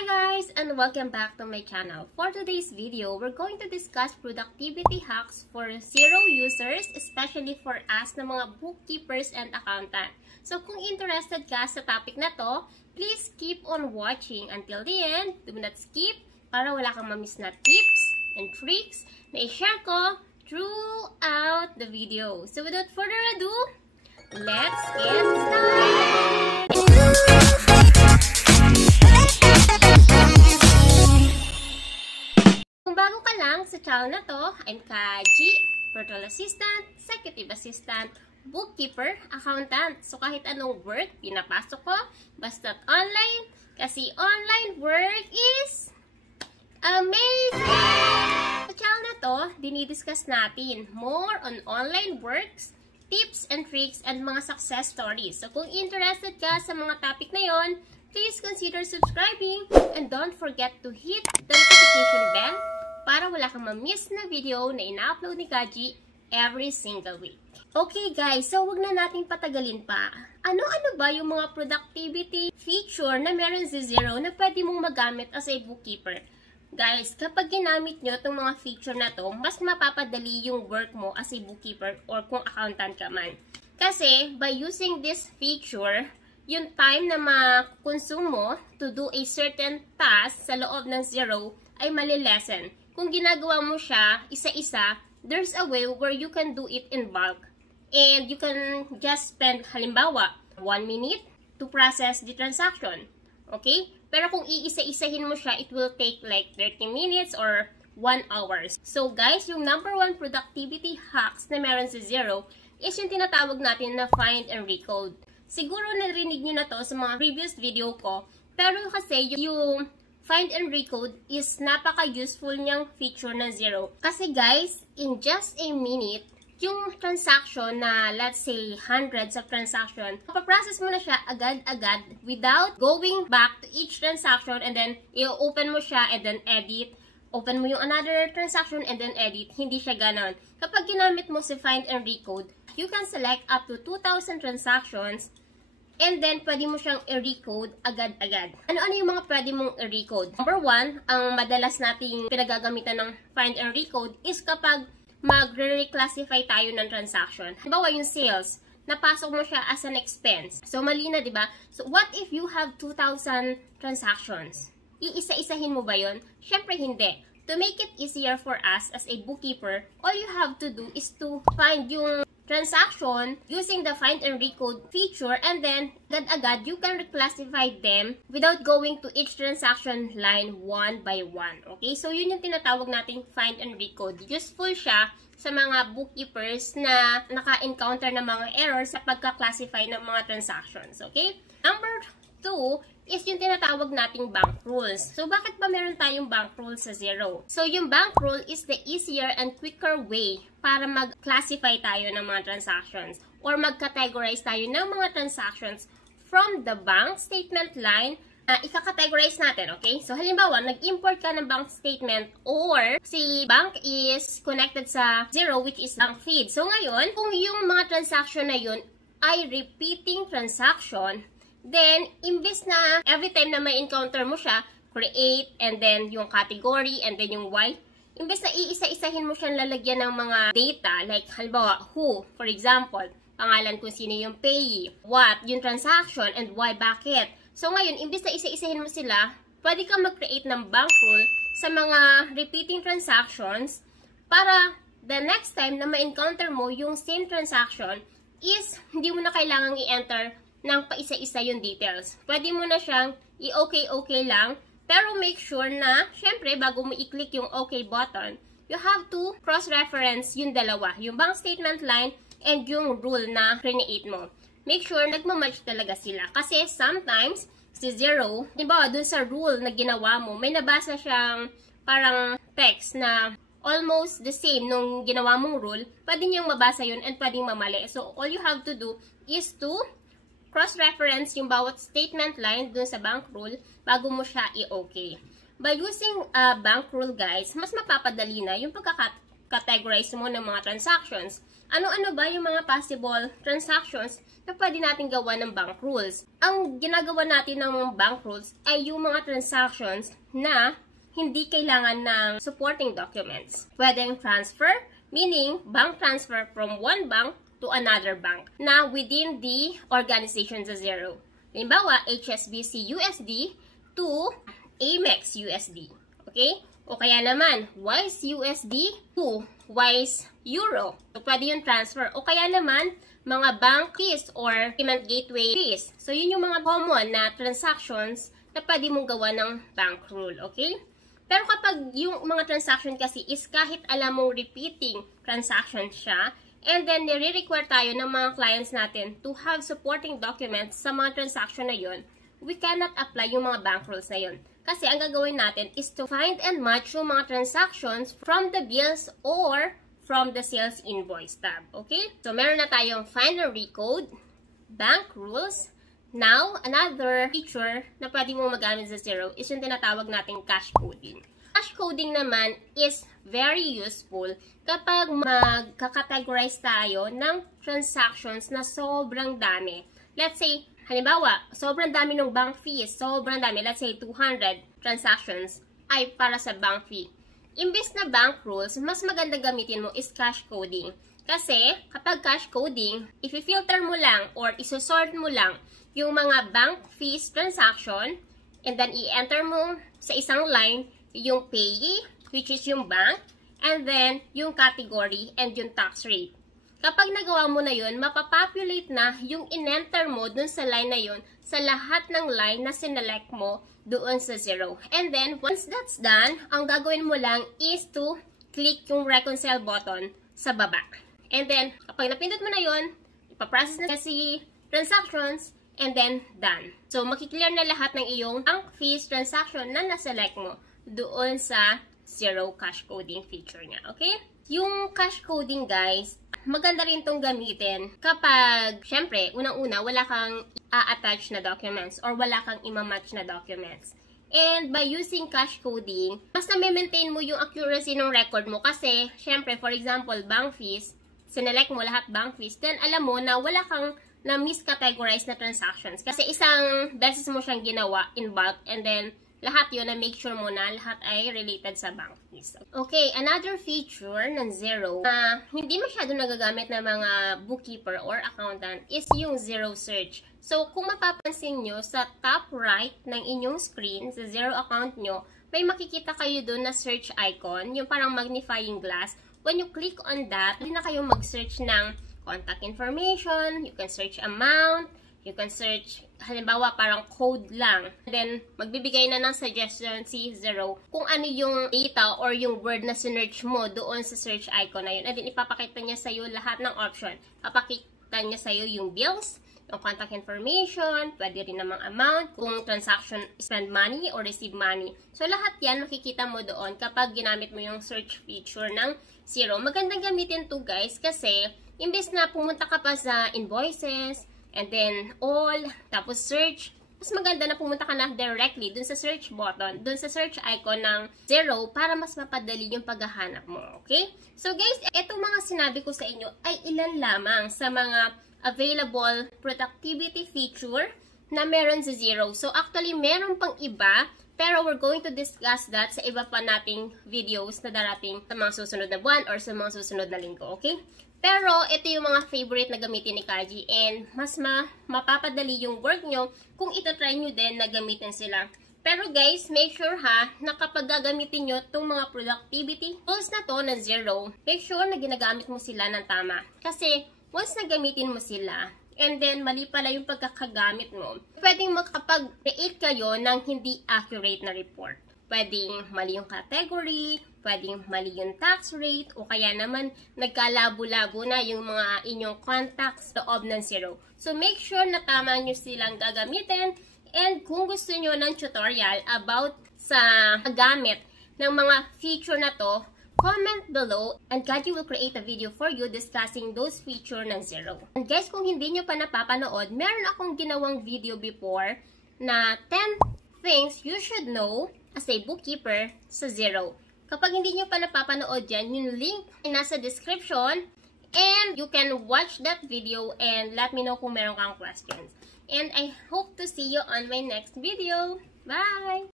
Hi guys, and welcome back to my channel. For today's video, we're going to discuss productivity hacks for XERO users, especially for us na mga bookkeepers and accountant. So kung interested ka sa topic na to, please keep on watching until the end. Do not skip para wala kang mamiss na tips and tricks na i-share ko throughout the video. So without further ado, let's get started! Kung bago ka lang sa channel na to, I'm Kajea, virtual assistant, executive assistant, bookkeeper, accountant. So kahit anong work, pinapasok ko, basta't online, kasi online work is amazing! Sa channel na to, dinidiscuss natin more on online works, tips and tricks, and mga success stories. So kung interested ka sa mga topic na yon, please consider subscribing and don't forget to hit the notification bell para wala kang ma-miss na video na ina-upload ni Kajea every single week. Okay guys, so wag na nating patagalin pa. Ano-ano ba yung mga productivity feature na meron sa XERO na pwede mong magamit as a bookkeeper? Guys, kapag ginamit nyo itong mga feature na to, mas mapapadali yung work mo as a bookkeeper or kung accountant ka man. Kasi, by using this feature, yung time na ma-consume mo to do a certain task sa loob ng XERO ay malilesen. Kung ginagawa mo siya isa-isa, there's a way where you can do it in bulk. And you can just spend, halimbawa, 1 minute to process the transaction. Okay? Pero kung iisa-isahin mo siya, it will take like 30 minutes or 1 hour. So guys, yung number 1 productivity hacks na meron sa XERO is yung tinatawag natin na find and recode. Siguro narinig nyo na to sa mga previous video ko, pero kasi yung find and recode is napaka-useful niyang feature ng XERO. Kasi guys, in just a minute, yung transaction na let's say hundreds of transaction, mapaprocess mo na siya agad-agad without going back to each transaction and then i-open mo siya and then edit. Open mo yung another transaction and then edit. Hindi siya ganon. Kapag ginamit mo si find and recode, you can select up to 2,000 transactions and then, pwede mo siyang i-recode agad-agad. Ano-ano yung mga pwede mong i-recode? Number 1, ang madalas nating pinagagamitan ng find and recode is kapag magre-reclassify tayo ng transaction. Halimbawa yung sales, napasok mo siya as an expense. So, mali na, diba? So, what if you have 2,000 transactions? Iisa-isahin mo ba yun? Syempre, hindi. To make it easier for us as a bookkeeper, all you have to do is to find yung transaction using the find and recode feature, and then agad-agad you can reclassify them without going to each transaction line one by one. Okay? So yun yung tinatawag nating find and recode. Useful siya sa mga bookkeepers na naka-encounter ng mga errors sa pagka-classify ng mga transactions. Okay? Number 2 is yung tinatawag nating bank rules. So, bakit ba meron tayong bank rules sa XERO? So, yung bank rule is the easier and quicker way para mag-classify tayo ng mga transactions or mag-categorize tayo ng mga transactions from the bank statement line. Ika-categorize natin, okay? So, halimbawa, nag-import ka ng bank statement or si bank is connected sa XERO, which is bank feed. So, ngayon, kung yung mga transaction na yun ay repeating transaction, then, imbis na every time na may encounter mo siya, create, and then yung category, and then yung why, imbis na iisa-isahin mo siyang lalagyan ng mga data, like halimbawa, who, for example, pangalan kung sino yung payee, what, yung transaction, and why, bakit. So ngayon, imbis na isa-isahin mo sila, pwede kang mag-create ng bank rule sa mga repeating transactions para the next time na ma-encounter mo yung same transaction is hindi mo na kailangang i-enter ng paisa-isa yung details. Pwede mo na siyang i-okay lang, pero make sure na, syempre, bago mo i-click yung okay button, you have to cross-reference yung dalawa, yung bank statement line and yung rule na create mo. Make sure nagmamatch talaga sila. Kasi sometimes, si XERO, di ba, dun sa rule na ginawa mo, may nabasa siyang parang text na almost the same nung ginawa mong rule, pwede niyang mabasa yun and pwedeng mamali. So, all you have to do is to cross-reference yung bawat statement line dun sa bank rule bago mo siya i-okay. By using bank rule, guys, mas mapapadali na yung categorize mo ng mga transactions. Ano-ano ba yung mga possible transactions na pwede natin gawa ng bank rules? Ang ginagawa natin ng bank rules ay yung mga transactions na hindi kailangan ng supporting documents. Pwedeng transfer, meaning bank transfer from one bank to another bank na within the organization sa XERO. Halimbawa, HSBC USD to Amex USD. Okay? O kaya naman, WISE USD to WISE Euro. So, pwede yung transfer. O kaya naman, mga bank fees or payment gateway fees. So, yun yung mga common na transactions na pwede mong gawa ng bank rule. Okay? Pero kapag yung mga transaction kasi is kahit alam mong repeating transaction siya, and then nire-require tayo ng mga clients natin to have supporting documents sa mga transaction na yun, we cannot apply yung mga bank rules na yun. Kasi ang gagawin natin is to find and match yung mga transactions from the bills or from the sales invoice tab. Okay? So, meron na tayong find and recode, bank rules. Now, another feature na pwede mo magamit sa XERO is yung tinatawag nating cache coding. Cache coding naman is very useful kapag magkakategorize tayo ng transactions na sobrang dami. Let's say, halimbawa, sobrang dami ng bank fees, sobrang dami, let's say 200 transactions ay para sa bank fee. Imbes na bank rules, mas maganda gamitin mo is cache coding. Kasi, kapag cache coding, i-filter mo lang or isosort mo lang yung mga bank fees transaction and then i-enter mo sa isang line yung payee, which is yung bank, and then yung category and yung tax rate. Kapag nagawa mo na yun, mapapopulate na yung in-enter mo dun sa line na yun sa lahat ng line na sinelect mo doon sa XERO. And then, once that's done, ang gagawin mo lang is to click yung reconcile button sa baba. And then, kapag napindot mo na yun, ipaprocess na si transactions, and then done. So, makiklear na lahat ng iyong bank fees transaction na naselect mo doon sa XERO cache coding feature niya. Okay? Yung cache coding, guys, maganda rin itong gamitin kapag, syempre, unang-una, wala kang a-attach na documents or wala kang ima-match na documents. And by using cache coding, mas na-maintain mo yung accuracy ng record mo kasi, syempre, for example, bank fees, sinelect mo lahat bank fees, then alam mo na wala kang na miscategorize na transactions. Kasi isang beses mo siyang ginawa in bulk and then lahat yun na make sure mo na lahat ay related sa bank fees. Okay, another feature ng XERO na hindi masyado nagagamit ng mga bookkeeper or accountant is yung XERO search. So, kung mapapansin nyo, sa top right ng inyong screen, sa XERO account nyo, may makikita kayo doon na search icon, yung parang magnifying glass. When you click on that, hindi na kayo mag-search ng contact information, you can search amount, you can search, halimbawa, parang code lang. Then, magbibigay na ng suggestion si XERO kung ano yung data or yung word na sinearch mo doon sa search icon na yun. And then, ipapakita niya sa'yo lahat ng option. Papakita niya sa'yo yung bills, yung contact information, pwede rin namang amount, kung transaction spend money or receive money. So, lahat yan makikita mo doon kapag ginamit mo yung search feature ng XERO. Magandang gamitin to, guys, kasi imbes na pumunta ka pa sa invoices, and then all, tapos search, mas maganda na pumunta ka na directly dun sa search button, dun sa search icon ng XERO para mas mapadali yung paghahanap mo, okay? So guys, etong mga sinabi ko sa inyo ay ilan lamang sa mga available productivity feature na meron sa XERO. So actually, meron pang iba, pero we're going to discuss that sa iba pa nating videos na darating sa mga susunod na buwan or sa mga susunod na linggo, okay? Pero, ito yung mga favorite na gamitin ni Kajea and mas mapapadali yung work nyo kung itatry nyo din na gamitin sila. Pero guys, make sure ha, na kapag gagamitin nyo itong mga productivity tools na to na XERO, make sure na ginagamit mo sila ng tama. Kasi, once na gamitin mo sila, and then mali pala yung pagkakagamit mo, pwedeng makapag-create kayo ng hindi accurate na report. Pwedeng mali yung category, pwedeng mali yung tax rate, o kaya naman nagkalabo-labo na yung mga inyong contacts sa loob ng XERO. So, make sure na tama nyo silang gagamitin. And kung gusto nyo ng tutorial about sa gamit ng mga feature na to, comment below and Kajea will create a video for you discussing those feature ng XERO. And guys, kung hindi nyo pa napapanood, meron akong ginawang video before na 10 things you should know as a bookkeeper sa XERO. Kapag hindi nyo pa napapanood yan, yung link ay nasa description and you can watch that video and let me know kung meron kang questions. And I hope to see you on my next video. Bye!